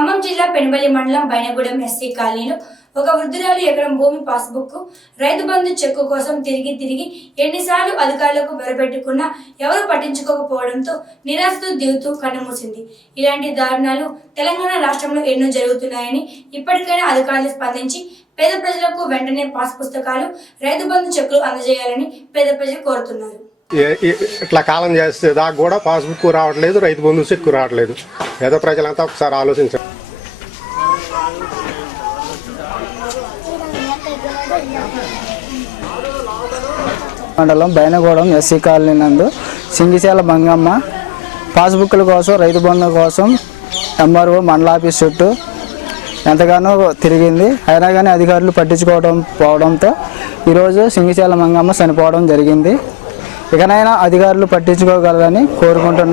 ఖమ్మం జిల్లా పెనుబల్లి మండలం బైనగూడెం ఎస్సీ కాలనీలో ఒక వృద్ధురాలు ఎకరం భూమి పాస్బుక్ రైతు బంధు చెక్కు కోసం తిరిగి తిరిగి ఎన్నిసార్లు అధికారులకు బెరపెట్టుకున్నా ఎవరు పట్టించుకోకపోవడంతో నిరాశతో దిగుతూ కన్నుమూసింది. ఇలాంటి దారుణాలు తెలంగాణ రాష్ట్రంలో ఎన్నో జరుగుతున్నాయని ఇప్పటికైనా అధికారులు స్పందించి పేద ప్రజలకు వెంటనే పాస్ పుస్తకాలు రైతు బంధు చెక్కులు అందజేయాలని పేద ప్రజలు కోరుతున్నారు. ఇట్లా కాలం చేస్తే దాకా కూడా పాస్బుక్ రావట్లేదు రైతు బంధు చెక్కు రావట్లేదు. పేద ప్రజలంతా ఒకసారి ఆలోచించారు మండలం బైనగూడెం ఎస్సీ కాలనీ నందు సింగిశాల మంగమ్మ పాస్బుక్ల కోసం రైతు బంధు కోసం ఎంఆర్ఓ మండల ఆఫీస్ చుట్టూ ఎంతగానో తిరిగింది. అయినా కానీ అధికారులు పట్టించుకోవడం పోవడంతో ఈరోజు సింగిశాల మంగమ్మ చనిపోవడం జరిగింది. ఇకనైనా అధికారులు పట్టించుకోగలరని కోరుకుంటున్నాం.